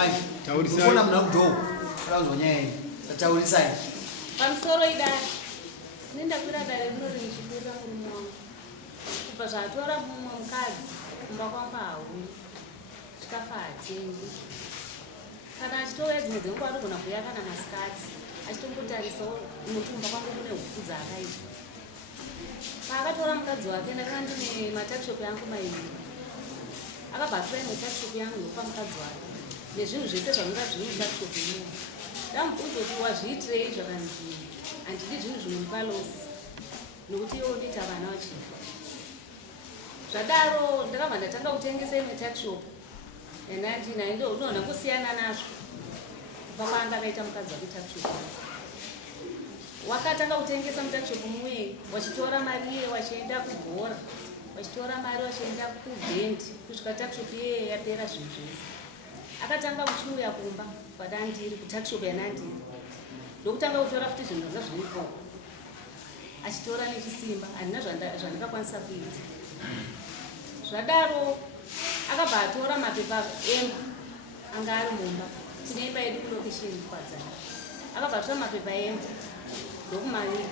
Amai. Taurisa mna mdo. Kwanza nyenye. Taurisa. Pamusoro idari. Nenda kwira dare rinori nchipira murume wangu. Kubva zvatora mumwe mukadzi kumba kwangu hauni. Chikafa hatengi. Kana achitouya dzimwe dzenguva anogona kuuya kana masikati. Achitongotarisao mutumba kwangu kune huku dzaakaita. Paakatora mukadzi wake ndakanga ndine matakishopu yangu mairi. Akabva netakishopu yangu ndokupa mukadzi wake. Nezvinhu zvese zvanga zviri mutakishopu inoyi. Ndamubvunza kuti wazviitirei zvakanzi handidi zvinhu zvinodipa losi nokuti iwo ndiita vana vachifa. Zvadaro ndakabva ndatanga kutengesa imwe takishopu yandandinayo ndoona kusiyana nazvo kubva kwaanga akaita mukadzi wake takishopu. Wakatanga kutengesa mutakishopu mumwe wachitora mari iye wachienda kubhora wachitora mari wachienda kubhendi kusvika takishopu iye yapera zvinhu zvese. Akatanga kuchiuya kumba kwadandiri kutakishopu yanandiri ndokutanga kutora futi zvinhu zvanga zviripo achitora nechisimba handina zvandakakwanisa kuita. Zvadaro akabva atora mapepa emba anga ari mumba tine imba yedu kulokishini kwadzana. Akabva atora mapepa emba ndokumarira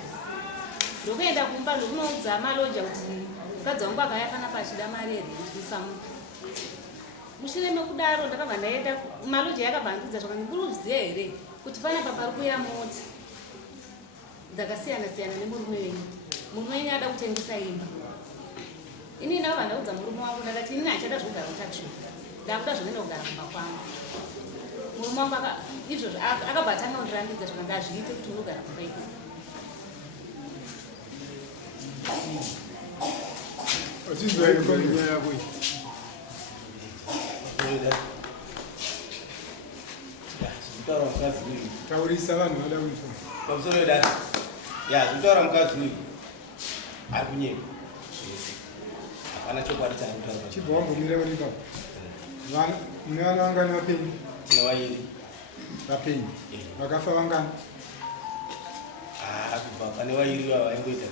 ndokuenda kumba ndokunoudza maloja kuti mukadzi wangu akaya panapa achida mari yerentisamuka. Mushure mekudaro ndakabva ndaenda maloja yakabva andudza zvakati muri kuzviziva here kuti panapa pari kuuya mota dzakasiyana siyana nemurume wenyu. Murume wenyu ada kutengesa imba. Ini ndakabva ndaudza murume wangu ndakati ini hachada zvogara mutakishopu ndakuda zvinoenda kugara kumba kwangu. Murume wangu izvozvo akabva atanga kundirambidza zvakanga azviite kuti unogara kumba ikoko. Taurisa vanhu vada kufa. Pamusoro dai. Ya, zvitaura mukadzi uyu. Ari kunyeka. Hapana chokwadi chaanotaura. Chibva wambomira uri ipapo. Mune vana vangani vapenyu? Tina vairi. Vapenyu. Vakafa vangani? Kubva pane vairi vaingoita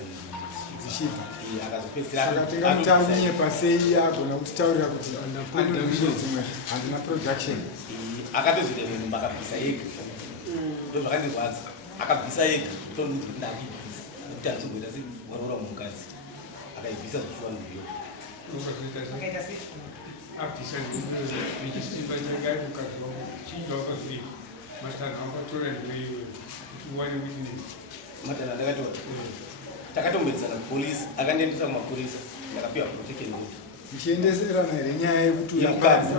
dzichibva. Akazopedzisira akatenga mutamie pasei agona kutitaurira kuti dzimwe handina production. Akatozvida munhu akabvisa yega. Ndo zvakandinzwadza. Akabvisa yega tonzi kuti ndakibvisa. Nekuti hazongoita sewarora mukadzi. Akaibvisa zvichiwa ndiyo. Akaita sei? Abvisa nechisimba changa ari mukadzi wako chinja wakazviita. Matana wakatora ndiwe kuti uwane witness. Matana ndakatora. Takatombodzana kupolisi akandiendesa kumapurisa ndakapiwa protection order. Muchiendeserana here nyaya yekuti uya mukadzi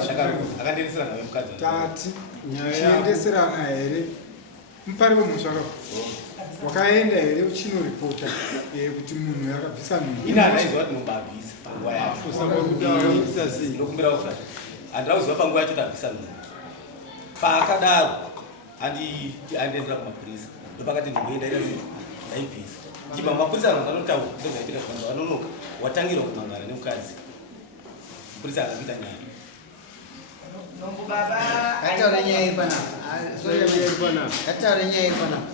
akandiendesera nawe mukadzi tati muchiendeserana here mupari wemusha wakaenda here uchinoripota kuti munhu yakabvisa munhu ina hanaizwa kuti nobabvisa panguva yainokumbira kufasha handina kuziva panguva yacho tabvisa munhu paakadaro andiendera kumapurisa ndopakati ndingoenda ita ndaibvisa chibva mapurisa anotaura ndozvaipita kuvanhu vanonoka watangirwa kumangana nemukadzi mapurisa akakuita nyaya Kataure nyaya iri panapa. Kataure nyaya iri panapa.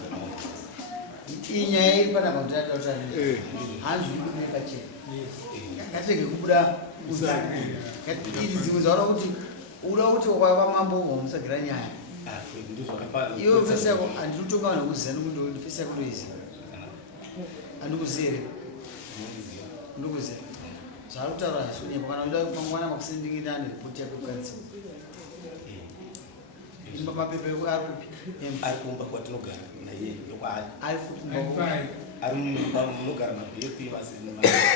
Iyi nyaya iri panapa kuti ataura nezvo. Hanzi uri pachena. Ngatenge kubuda uzana. Iri dzimwe dzaura kuti uda kuti wavamambo wamusagira nyaya. Iwe fesi yako handinotonga vanhu kuziva nokuti fesi yako ndoiziva. Handikuziva here. Ndikuziva. Zvarikutaura zvinepo kana uda mangwana makusendingida neripoti yako kukadzi. Imba mapepa eko ari kupi? Ari kumba kwatinogara naye ndokwari. Ari kumba. Ari mumba munogara mabhepi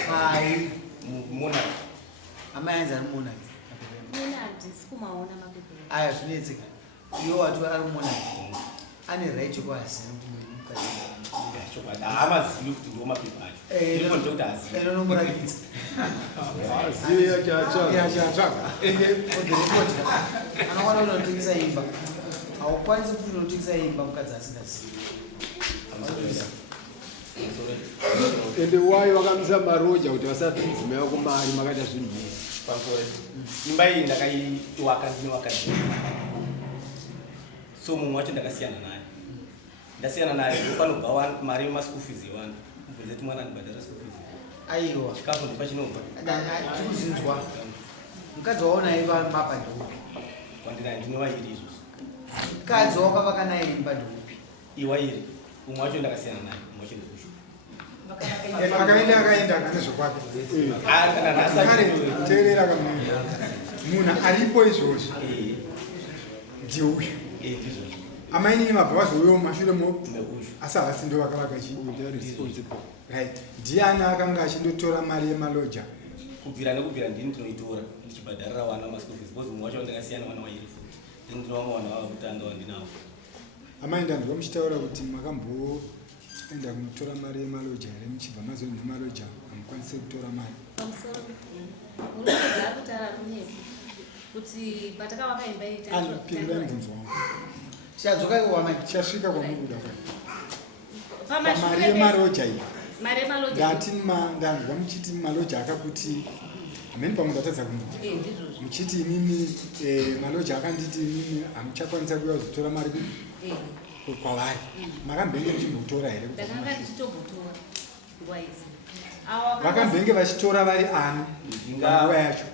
Pai. Monaki. Amai anzi ari monaki. Ini handisi kumaona mapepa. Aya zvinetsika. Iwo wati ari monaki. Ane right yekuaziva kuti mukadzi. Chokwadi haamazivi kuti ndiwo mapepa acho. Iripo ndokuti azive. Inomurakidza. azive yachatsvaga Oderepoti. Anokwana kuti unotengesa imba. Haukwanisi kuti unotengesa imba mukadzi asingazivi. ende wai vakamisa maroja kuti vasati mvume yako mari makaita zvinhu izvi pamusoro imba iyi ndakaiwaka ndine wakadzi so mumwe wacho ndakasiyana naye ndasiyana naye panobva mari yemaschool fees yevana mubvunze kuti mwana andibhadhara school fees Aiwa. chikafu ndipa chinobva Tikuzinzwa. Mukadzi waona iva mapa ndoupi? kwandinaye ndine vairi izvozvo Kadzi wakavaka naye imba ndokupi? Iwairi. Umwe wacho ndakasiyana naye, umwe wacho ndokushu. Akaenda akanezvokwake. Kana nhasi Teerera kamunhu. Munhu aripo izvozvo. Ndiuyu. ndizvozvo. Amainini mabva vazouyo mashure mo Mekushu. asi havasi ndo vakavaka right. Ndiani akanga achindotora mari yemaloja? Kubvira nekubvira ndini ndinoitora ndichibhadharira wana maschool fees because mumwe wacho ndakasiyana wana wairi futi. Ndino vamwe wana vava kutanga wandinawo. Amai ndanzwa muchitaura kuti makamboenda kunotora mari yemaloja here muchibva mazoni nemaloja hamukwanisi kutora mari. Pamusoro unogara kutaura kunyepi kuti patakavaka imba iyi Andipindura mubvunzo wangu. Chadzoka iwama Chasvika kwamunoda kwa. Mari pamashure yemaloja iyi. mari yemaloja Ndati ndanzwa muchiti maloja akakuti hamene pamwe ndatadza kumuti. ndizvozvo Muchiti inini maloja akanditi inini hamuchakwanisa kuuya kuzotora mari kwavari. Makambenge muchimbotora here? ndakanga ndichitobotora nguva idzi Vakambenge vachitora vari ani nguva yacho?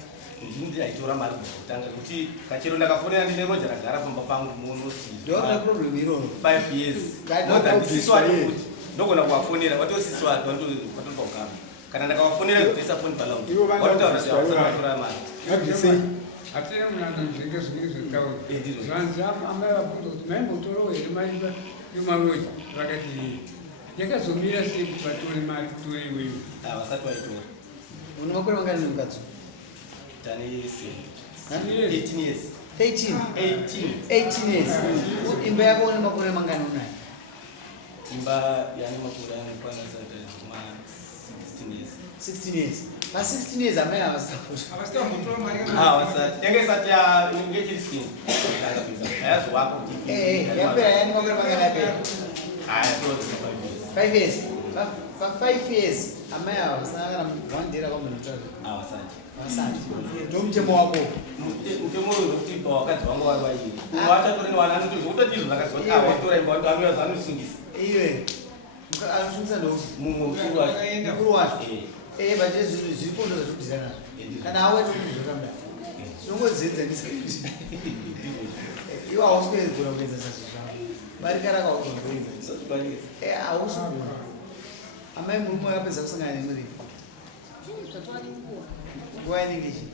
Ndini ndaitora mari kutanga kuti kachero ndakafonera ndine roja ragara pamba pangu munosi. ndorona problem iroro. 5 years. More than sisi wake futi. Ndogona kuvafonera vatosisi wake vatopa ugama. Kana ndakavafonera kutoisa foni palaundi. Vanotaura kuti havasavatora mari. Ngabvisei. Atina mnando nzenge zvitaura. Zvanzi amai vabvunza kuti maimbotorawo here mari yemaloja vakati yakazomira sei kuti vatore mari tore iweyo. Havasati vaitora. Une makore mangani nemukadzi? Tane 18 years. 13. 18 years. Imba yako une makore mangani unayo? Imba yani makore anokwana sata kuma 16 years. 16 years. Pa 16 years amai havasapota. havasitambotora mari Havasati. Tenge sati ya ngechiri skin. Ayazowako kuti. Yapera yani makore mangani yapera? Aya to 5 years. Pa 5 years amai havasana kana wandira kwamunotara. havasati. Vasati. Ndomutemo wako. Mutemo wekuti wakadzi vangu vari vairi. Umwe wachatori newana anoti utodizvo zvakazoti watora imba vantu vanoya zvanosungisa. Iwe. Anosungisa ndo Mumwe mukuru wacho. mukuru wacho. Banje zviripo ndo zvatodizana. Kana awe tozvokamda. Tinongodzidza ndisekuti. Iwe hausikuedzera kuedza sazvo zvavo. Barikara kwauzomboedza. Hausikuedzera. Amai murume akapedza kusangana nemuri. zvatova nenguva Nguva inenge ichi.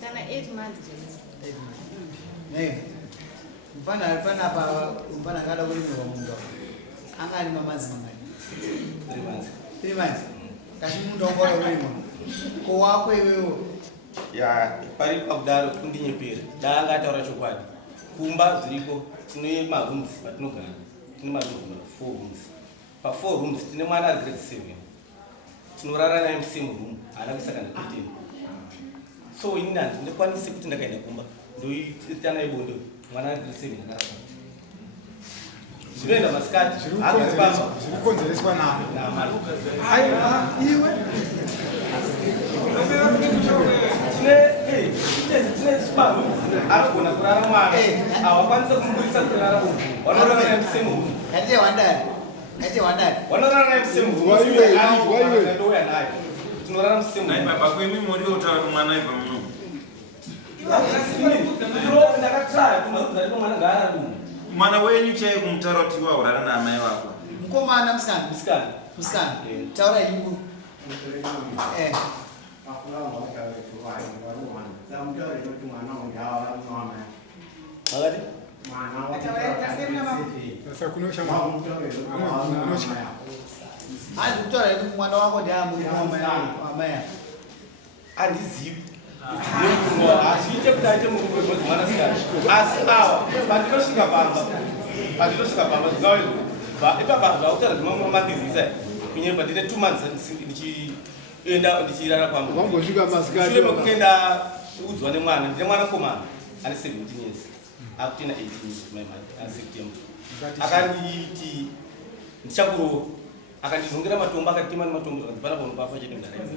kana 8 months Mufana ari panapa mufana akada kurimirwa munda. Anga ari mamanzi mangani? 3 months. 3 months. Kashi munda wako kurimwa. Ko wako iwewo. Ya pari pakudaro kundinyepera. Danga ataura chokwadi. Kumba zviriko tine marooms atinogara. Tine marooms 4 rooms. Pa 4 rooms tine mwana ari grade 7. Tinorara naye musame room. Ana kuisa kana 13. So ini nandi ndikwanise kuti ndakaenda kumba. Ndoita naye bondo. Mwana ari grade 7 akarara. Zvinoenda masikati. Zvirikonzereswa nani? Na mari. Iwe? Tine sparu anogona kurara mwana awakwanisa kumburisa kurara uku vanorara naye musame room. Kaite wandari. Kaite wandari. Vanorara naye musame room. Waiwe. Ndouya naye. Tinorara musame room. Baba kwemi muri utaura mwana ibva muno. Ndakatry kumarudza ndipo mwana ngaara dumu. Mwana wenyu chaiye kumutaura kuti waurara naamai vako. Mukomana musikana. Musikana. Musikana. Taura inyungu. Akati? Sasa kunoshama. Anoshama. Hanzi kutaura kuti mwana wako ndiamuri amai. Handizivi. Hazviite kuti aite murume because mwana sikana. Asi awa pandinosvika pamba. Pandinosvika pamba zvingawe ipapa zvakutaura zvimamwe mandizisa. Kunyepa ndine 2 months ndichienda ndichirara kwangu. Wambosvika masikati. Shure mekungenda udzwa nemwana. Ndine mwana komana ane 17 years. Akutina 18 years my mother as September. Akanditi ndichakurowa. Akandizongira matombo akatima nematombo akandipana pano pafa chete ndaraidza.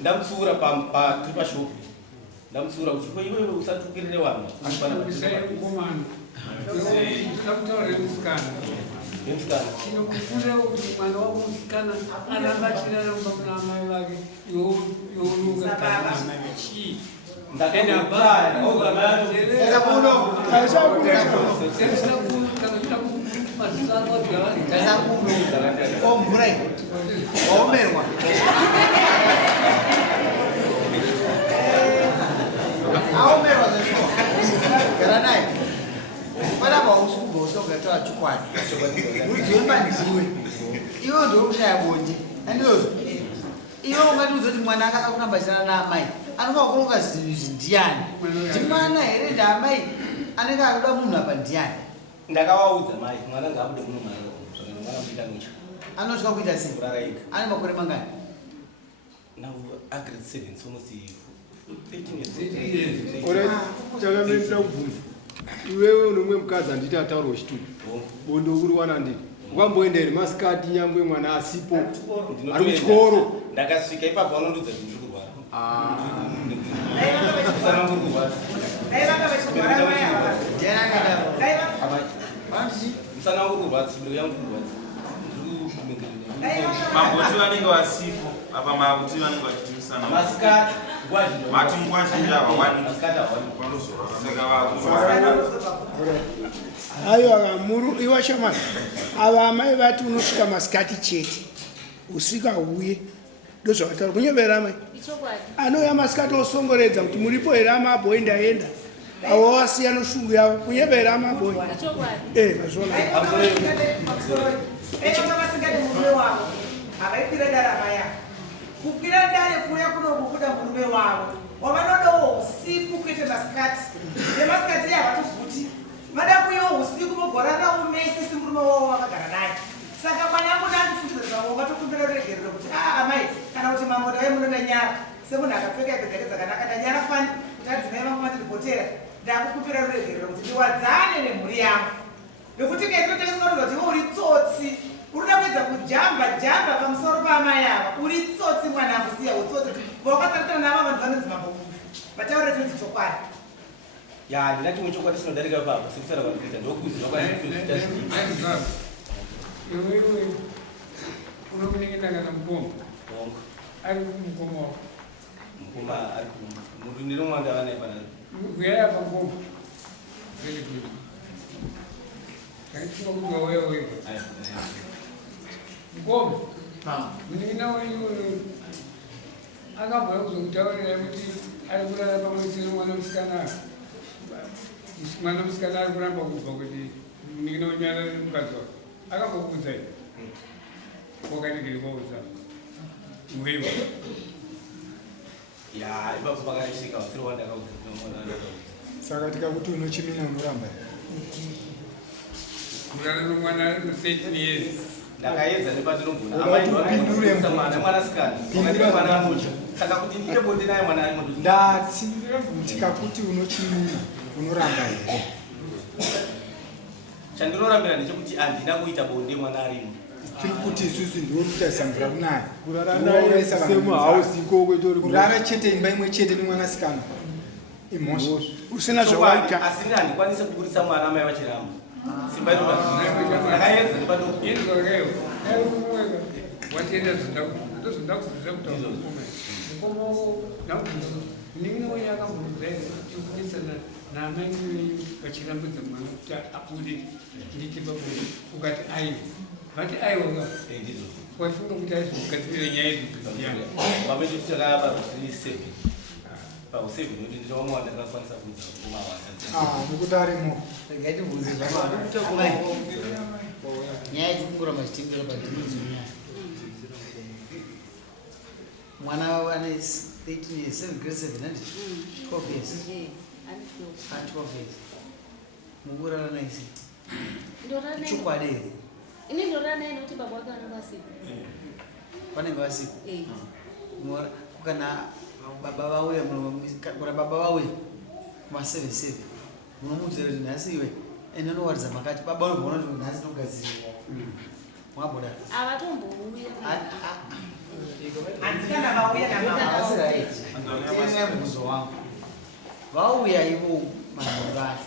Ndamutsura tiri pashopu. Ndamutsura kuti ko iwewe usatukirire vanhu. Andisai mukomana. Ndakutaura musikana. Musikana. Ndinokufundira kuti mwana wako musikana aramba achirara mumba muna amai vake. Iwe unounga kana amai chii. iwe ungati uzoti mwana akakurambadzana naamai anofa kuronga zvinhu ndiani ndimwana here ndaamai anenge akuda munhu apa ndiani ndakavaudza mai mwana ngaabude muno mwana mwana muita nocha anotya kuita sei ane makore mangani now agrade 7 almost 13 chakamenda kubvunza iwewe unomwe mukadzi anditi ataura uchitutu bondo uri wana ndini ukamboenda here masikati nyangwe mwana asipo ari kuchikoro ndakasvika ipapo vanondudza kuti ndiri kurwara musana wangu kurwadza chibiro yangu kurwadza Mangoti vanenge wasipo apa makuti vanenge vachitimisana masikati mati nguva zhinji havawani masikati havawani saka vakuva aiwa muru iwa shamani ava amai vati unosvika masikati chete usiku auye ndozvakataura kunyevera amai anouya masikati osongoredza kuti muripo here amabhoi ndaenda avo wasiya noshungu yavo kunyevera amabhoi mazvona kukwira dare kuya kunokubuda murume wavo wavanodawo usiku kuite masikati nemasikati yavatobvuti vada kuyawo usiku vogora navo mese semurume wavo vakagara naye saka mwanangu nandifundisa zvavo vatokumbira ruregerero kuti amai kana kuti mamoda vemunoda nyara semunhu akapfeka dzake dzakanaka ndanyara fani kuti adzimai vangu vatiripotera ndakukumbira ruregerero kuti ndiwadzane nemhuri yangu nekuti kaitotekesingaroga kuti iwe uri tsotsi uruda kuedza kujamba jamba pamusoro paamai ava uri tsotsi mwanangu siya utsotsi vakatarisana nava vanhu vanodzimambo vataura chinzi chokwadi ya ndinati muchokwadi chinodarika ipapo sekutara vanhu kuita ndokuziva iwewe unomunengendangana mukombo ari kumukomo wako mukoma ari munhu ndinomwanga vanaye panano kuyaya pamukombo kaitiwa kuti wauya wega mukombo munin'ina wenyu akabvaya kuzokutaurira kuti ari kurara pamwesero mwana musikana ari kuramba kubva kuti munin'ina wenyu arari mukadzi wako akambokuudzai wakaregere kwaudza muhema ya ipapo pakaishika usiri wandakaudza saka tikakuti unochimina unoramba kurara nomwana ari mu13 years ndakaedza nepandinogona mwanasikana mwana anocha saka kuti ndiite bonde naye mwana ari mudu ndati tikakuti unochimina unoramba here chandinorambira ndechekuti handina kuita bonde mwana arimo tiri kuti isusu ndiwo kutaisambura kunaye kurara naye semuhausi ikoko itori kurara chete imba imwe chete nemwanasikana imhosva usina zvawaita asini handikwanise kuburisa mwana amai vachiramba simba ndakaedza yenzoreo aikumweka watenda ndozoda kuziza kuti mukomo nakubvunza munin'ina wenyu akambobvai chekunesana naamai venyu vachirambidza mwana kuti abude ndiite pabonde ukati aiwa vati aiwa waifunga kuti aizokugadzirira nyaya idzi vamechitakaapa7 pa7 kuti ndinomwa ndakakwanisa kuudza kumawanda nekuti arimo regaitibvunze zvaamai nyaya dzekungura machitengera padhinodzinya mwana wavo ane 13 years 7 grade 7 handi 12 years 12 years mukurara naisi chokwadi here ini ndorara naye nokuti baba wake vanenge vasipo vanenge vasipo kana baba vauya kana baba vauya kuma7 munomudzira kuti nhasi iwe ende unowaridza makati baba unoona kuti nhasi togadzirira mwaboda avatombouya handikana vauya mbuzo wangu vauya ivo manhoro acho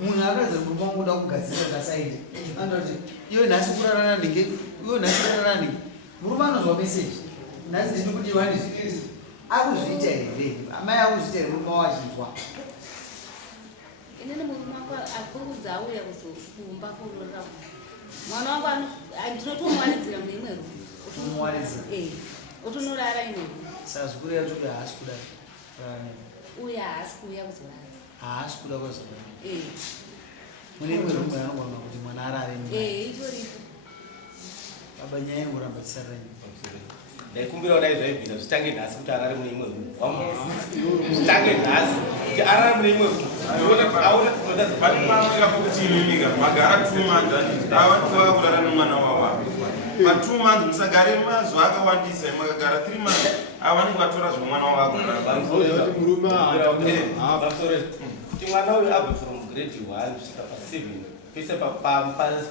munhu akaedza kuti murume wangu uda kugadzirira kasaidi anoti iwe nhasi kurarana nenge iwe nhasi kurarana nenge murume anozwa meseji nhasi ndiri kudiwa ndizvi akuzviita here amai akuzviita here murume wachinzwa inini murume wako akurudza auya kuzokumba kurora mwana wangu ndinotomwaridzira mune imwe rume utonorara ine rume saka zvikuru yacho kuti haasi kuda uye haasi kuuya kuzorara haasi kuda kuzorara mune imwe rume anogona kuti mwana arare itoripo baba nyaya yengoramba tisarani ndaikumbira kudai zvaibvira zvitange nhasi kuti arare mune imwe rume zvitange nhasi kuti arare mune imwe rume patinoaika pokuti inoinika magara 2 months anditi ava ndikuva kurara nomwana wavo pa2 months musagare mazuva akawandisa makagara 3 months ava ndinge vatora zvomwana wavo kuti mwana uyu abve from grade 1 kusvika pa7 pese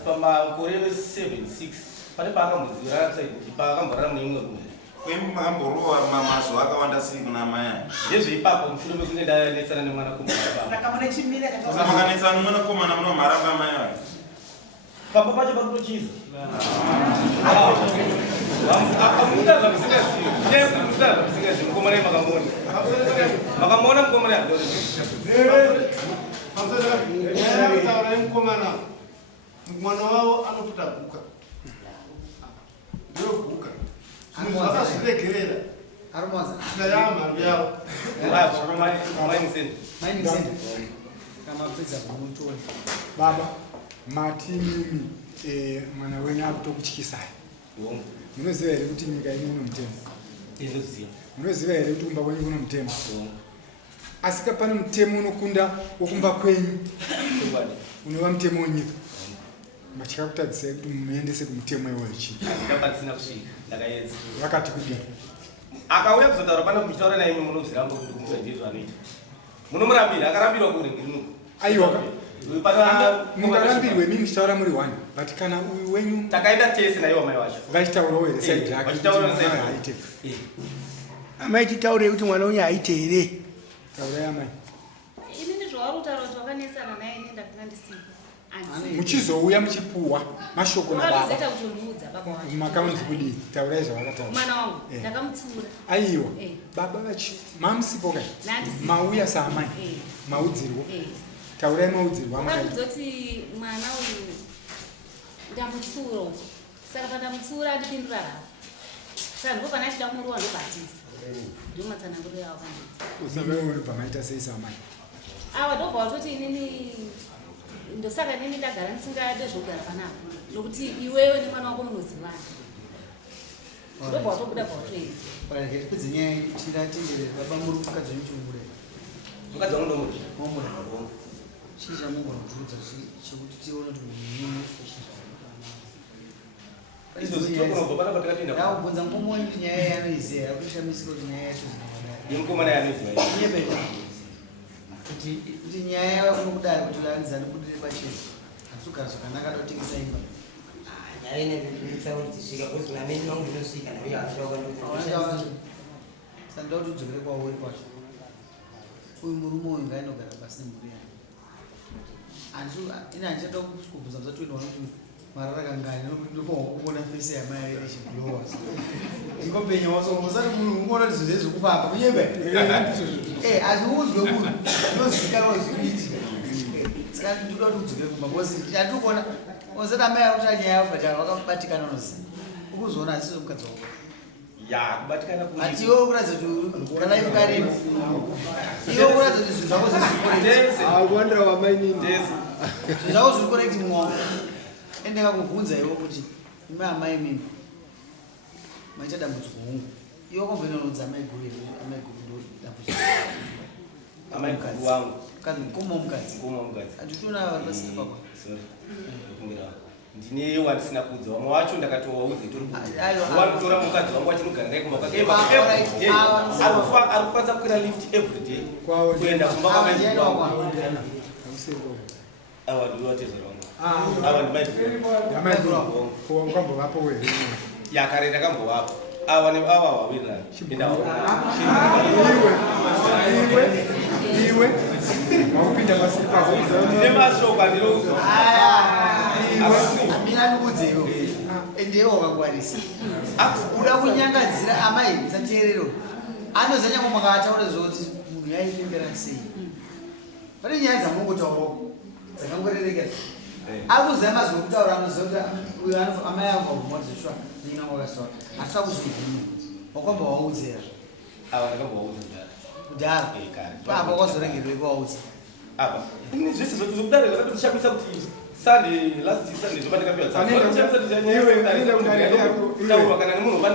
pamakore 7-6 pane paakambodzivira paakamborara mune imwe rume kwemi makamborowa mazuva akawanda sei kuna mai ndezveipapo mushure mekunge ndanetsana nemwana makanetsana nemwana komana munomaramba mai vake pamba pacho pakutochiza amutadza musingazivi mukomana makamona mukomana mukomana mwana wavo anototagguka ndoguka akazviregerera yamharu yavo baba matimimi mwana wenyu akutokutyisai munoziva here kuti nyika ino inomutemo munoziva here kuti kumba kwenyu kunomutemo asi pane mutemo unokunda wokumba kwenyu unova mutemo wenyika machakakutadzisai kuti muendese kumutemo iwoichi vakati kudii akauya kuzotaura pana kuchitaura naimi munoziramba kuti kumuzandizvo anoita munomurambira akarambirwa kuri aiwa mungarambirwe mimi muchitaura muri 1 but kana uyu wenyu takaenda tese naiwa mai wacho vachitaurawo here saidi rake amai titaure kuti mwana wenyu aite here taurai amai inini zvauri kutaura kuti wakanetsana naye ine ndakanga ndisipo muchizouya muchipuhwa mashoko nababa kutomuudza baba makaunzi kudii taurai zvavakataura mwana wangu ndakamutsura aiwa baba vachi mamusipo kai mauya saamai maudzirwo taurai maudzirwo akazoti mwana uyu ndamutsura uku saka pandamutsura andipindura rafu saka ndipo pana achida kumuruwa ndobhatisa ndio matsananguro yawo usamaiuribva maita sei saamai awa ndobva watoti inini ndosaka nini ndagara ndisingade zvogara panapo nokuti iwewe nemwana wako munozivana ndobva watobuda bvautoi tipedze nyaya tiratendere baba muri mukadzi wemuchiumure mukadzi wangu chii chamugona kutiudza chekuti tione kuti munhu yakubvunza mukomana kuti nyaya yanoiziva yakushamisira kuti nyaya yacho yemukomana yanoiziva kuti nyaya unokudari kuti anzani budire pachena hatsugara zvakanaka da kutengesa imba sanda kuti udzokere kwauri kwacho uyu murume uyu ngainogara pasi nemhuri yangu ine handichada kubvunza musatoendaona kuti marara kangani nokuti ndopakuona fese yamai echiblowa ingopenya waso musati munhu ungoona kuti zvinhu zvirikufamba kunyemba asi uzwe munhu unozivikanwa zvikuiti saka ndoda kuti udzoke kumba bcause chatikuona usati amai akuti anyaya but wakabatikana unoziva ukuzoona asi mukadzi wako ati iwe kuratidza kuti kalaifu karimo iwe kuratidza kuti zvinhu zvako zvekuandira wamainini zvinhu zvako zviri korekti mumwe ende kakubvunza iwo kuti ime amai mimi maita dambudziko hungu iwe komvenonodza amai guru amai guru ndo dambudziko amai wangu mukoma womukadzi handitoona vari pasina pakwa ndine wandisina kudza vamwe wacho ndakatowaudza itoriwanotora mukadzi wangu achinogara naye kumba kwake ari kukwanisa kukwira lift everyday kuenda kumba kwamai awa ndiwatezera wangu awa ndimaikambovapa we yakare ndakambovapo awa wawirirani iwe wakupinda pasiri pako ndine mashoko andirouza amina ndikudze iwo endewo wakangwarisa uda kunyangadzira amai musateerero anozanya kumwakataura zoti munhu yaifembera sei pane nyaya dzamungotaurawo dzakangorereka akuziva mazuva kutaura anozota uyo amai avo kumwadziswa nina wakaswa asi akuzvivhunu wakwamba waudzera ava ndakambowaudza kudhara papa kwazoregerwe kwaudza apa zvese zvokudare zvakatoshamisa kuti Sunday last Sunday ndopandikapiwa taurwa kana nemunhu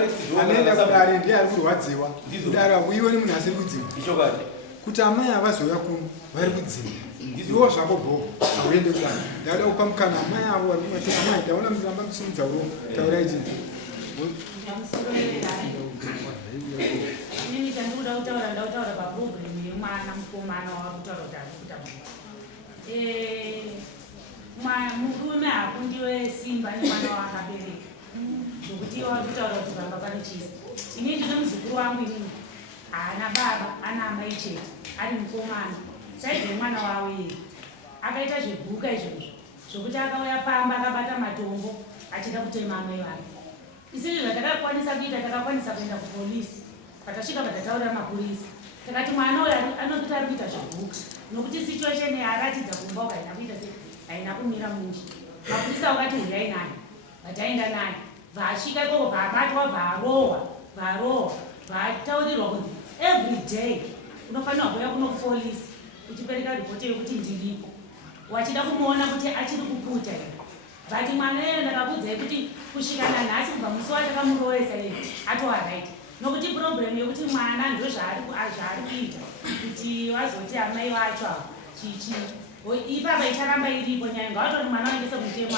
anoenda kudare ndiye ari kurwadziwa kudare uiwe nemunhu asiri kudziwa ichokati kuti amai havazouya kuno vari kudziwa iwo zvako bhoko auende kudare ndauda kupa mukana amai avo vari kumati amai taona muramba musimudza uo taurai chii inini chandikuda kutaura ndautaura paproblemu yemwana mukomana wakutaura kuti ari kutambua murume hakundiwe simba nemwana waakabereka zvokuti iwa kutaura kuti pamba pane chisi inini ndine muzukuru wangu inini haana baba ana amai chete ari mukomana saibve mwana wawo iye akaita zvebhuka izvozvo zvokuti akauya pamba akabata matombo achida kutema amai vake isizvi zvatakakwanisa kuita takakwanisa kuenda kupolisi patasvika patataurira mapurisa takati mwana uyo anokuti ari kuita zvebhuka nokuti situation yaaratidza kumba ukaina kuita sei haina kumira munji mapurisa wakati huyai naye vataenda naye vasvika ikoko vabatwa varohwa vataurirwa kuti every day unofanirwa kuuya kuno polisi uchipereka ripoti yekuti ndiripo wachida kumuona kuti achiri kuputa here vati mwana iye ndakakudzai kuti kusvikana nhasi kubva musi watakamuroesa iye atoaraiti nokuti problem yekuti mwana ndo zvaari kuita kuti vazoti amai vacho chichi ipapa icharamba iripo nyaya ngawatori mwana waendese mutemo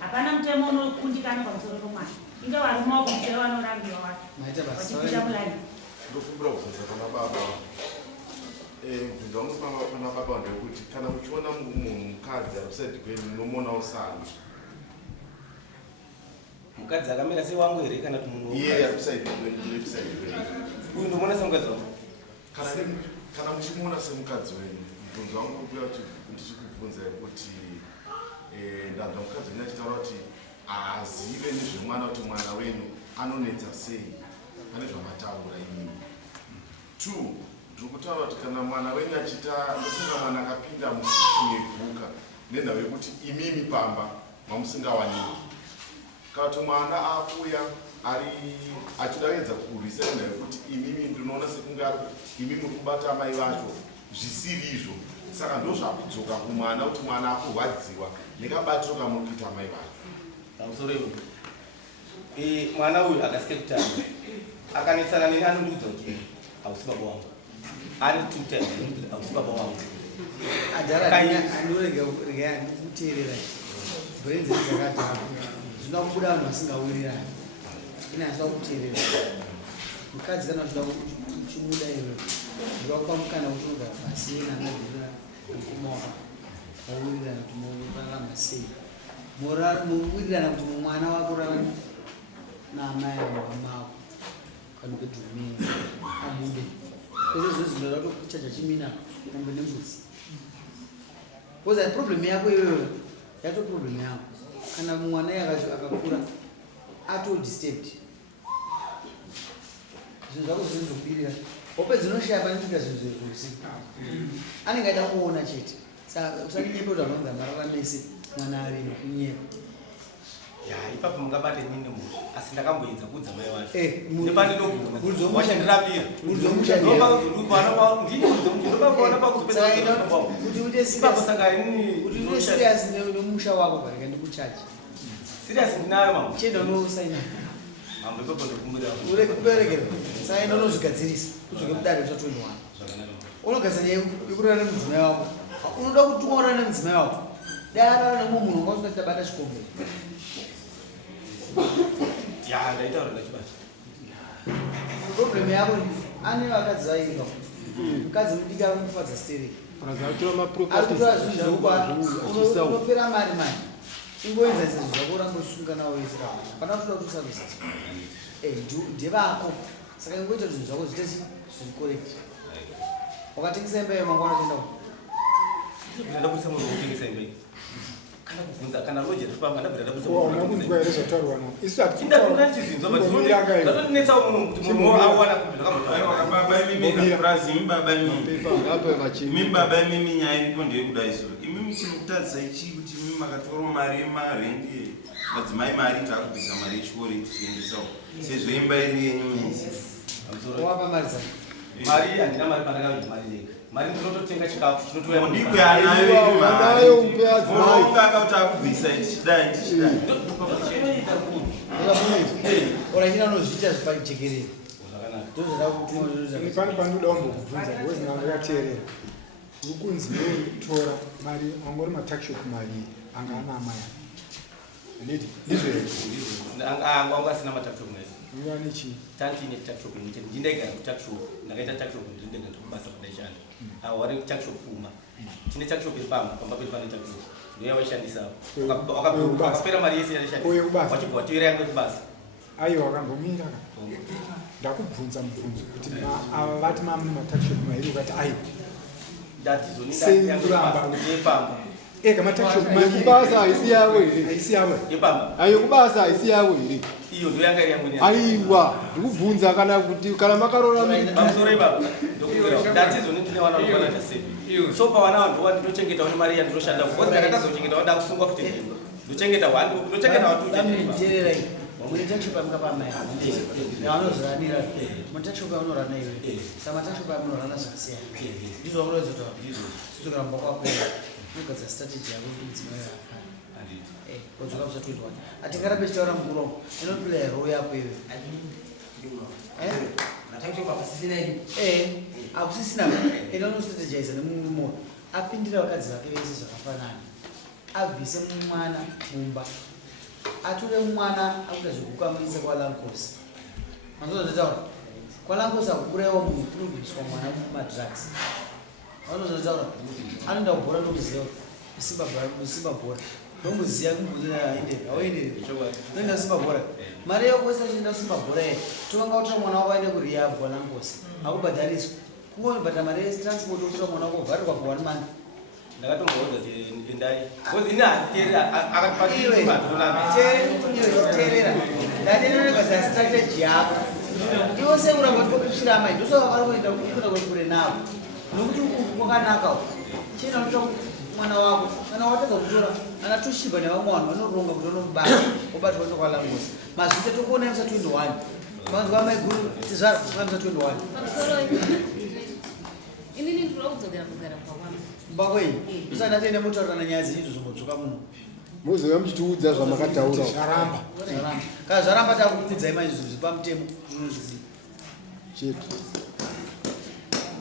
hapana mutemo unokundikana pamusoro pomwana inge varume wakumutero vanorambiwa vachipita mulani ndofumbira kubvunza pana baba mubvunzo wangu pana baba ndekuti kana muchiona munhu mukadzi ari kusaidi kwenu munomuonawo sani mukadzi akamira sewangu here kana kuti munhu iye ari kusaidi kwenu iri kusaidi kwenu uyu ndomuona semukadzi wangu kana muchimuona semukadzi wenu mubvunzo wangu kubuya kuti ndichikubvunzai kuti ndanzva mukadzi wenyu achitaura kuti azive nezvemwana kuti mwana wenu anonetsa sei pane zvamataura imimi 2 ndiri kutaura kuti kana mwana wenyu achita ndofunga mwana akapinda musisitimu yebhuka nenhau yekuti imimi pamba mamusingawaniki kana kuti mwana akuuya ari achida kuedza kurwisa nenhau yekuti imimi ndinoona sekunge imimi muri kubata amai vacho zvisiri izvo saka ndo zvakudzoka kumwana kuti mwana akurwadziwa nekabatiro kamuri kuita amai vacho pamusoro mwana uyu akasike kutanga akanetsana neni anondiudza kuti hausi baba wangu ani tuta hausi baba wangu andorega kuteerera brenzi dzakadhara zvinoda kubuda vanhu vasingawirirani inasva kuteerera mukadzi kana uchida uchimuda iwe ndoda kupa mukana kuti unogara pasi nanadhira mukoma waka wawirirana kuti murarama sei muwirirana kuti mumwana wako rarama naamai wamako kana bedroom abude kwese zvose zvinoda kuchacha chimina mombe nembudzi because problem yako iwewe yato problem yako kana mwana akakura atodisturbed zvinhu zvako zvinozobirira hope dzinoshaya panoitika zvinhu zverusiku anenge aida kuona chete saka usakinyepa kuti anonga mararamese mwana ari kunyepa ipapo mungabate nini munhu asi ndakamboedza kuudza mai wacho kuti uite serious nemusha wako parika ndikuchachi serious ndinayo mama chenda unosaina mambo ipapo ndokumbira ure kuberekera saina unozvigadzirisa kudzoke kudare usatoniwana unogadzanya yekurara nemudzimai wako unoda kutuma urara nemudzimai wako darara nemumwe munhu ungausingati tabata chikombe ndaitaura ndachibata problem yako ane vakadzi vairika mukadzi mudiki ari kumufadza stereki arikutora zvinhu zveuba unopera mari mari ingoenzanisa zvinhu zvako urambosunga nawo wese pana kutoda kuti usarusasa ndevako saka ingoita zvinhu zvako zviite zviri correct wakatengesa imba iyo mangwana kuenda ndada kuisa munhu wotengesa imba Anakubvunza kana Roger pamba ndabvira Ona kunzwa ere zvotaurwa nawo. Isu tinda chizvinzo ndinetsa munhu kuti munhu awana baba imimi prazi mbaba imimi baba imimi nyaya iripo ndeyekuda isu imimi chinokutadzisa ichi kuti imimi makatora mari yemarendi madzimai mari taakubvisa mari yechikoro tichiendesawo sezvo imba iri yenyu misi wapa mari dzako mari handina mari mandakavi mari yega mari ndinototenga chikafu chinotoya ndiko yanayo upe adzimai akauti akubvisa tichidai ora china nozviita zvipajekerere pane pandoda kumbobvunza because nyange yateerera uri kunzi notora mari angori matakshop maviri anga ana amai aneti ndizvo anga ungasina matakshop mwe uva nechi tantine takshop ndindaigara kutakshop ndakaita takshop ndindaga ndokubasa kudaishanda wari takshop kuma tine takshop iri pamba peri pane takshop ndoyawaishandisa wakapera mari yese yaishandisa wachibva watoera yangu kubasa aiwa wakambomira ndakubvunza mubvunzo kuti ava vati mamune matakshop mairi ukati aiwa ndatizonipamba ega matakshop kubasa haisi yavo here haisi yavo ayo kubasa haisi yavo here iyo ndoyanga iri yangu aiwa ndikubvunza kana kuti kana makarora pamusoro ibaba ndatizonitine wana vanokwana tasevi so pavana vanhu ndinochengeta une mari yandinoshanda because ndakatazochengeta wanda kusungwa kuti ndochengeta wandinochengeta mune takshop yamukapamai yavanozviranira mutakshop yaunorana iwe saka matakshop yamunorana zvakasiyana ndizvo vakunoedza kuti sizokera mumba kwakwera unogadza strategy yako kuti mudzimai afana kodzoka kusa 21 atingarabe chitaura mukuru inopila roo yako iwe akusisina enda unostrategiza nemurumo apindira vakadzi vake vese zvakafanana abvise mwana mumba atore mwana akuita zvekukamisa kwalankosi mazozvitaura kwalankosi akukuraiwa munhu kunobviswa mwana mumadrugs mazozvitaura anoenda kubhora nomuziva kusimba bhora nomuziya kumbuziaenderi noenda kusimba bhora mari yakuwesa chienda kusimba bhora ye tovanga kutora mwana wako aende kuriyabu kwalankosi akubhadhariswa kungobhadha mari yetransport okutora mwana wako kuvharirwa for 1 month ndakatomboudza endai akatipateerera ndatinoregadza strategy yako iwo seuramba tokupishira amai ndosavakarokuenda kure navo nokuti kwakanaka chena unoita mwana wako kana watadza kutora anatoshiba nevamwe vanhu vanoronga kuti vanomubata obatwa nokwalangosi mazvita tokuona musa 21 manzwa amai guru tizvara musa 21 inini ndinoda kudzokera kugara kwakwama mbakwei usandatende mutaurana nyaya dzenyu zvozomudzoka muno muzouya muchitiudza zvamakataura zvaramba kana zvaramba takuudzai maizvozvi pamutemo zvinozviziva chetu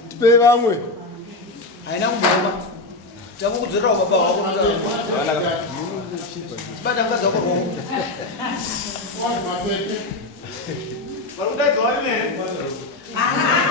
tipe vamwe haina kumbooma takukudzorerawo baba wako bata mukadzi wako rwao Ah!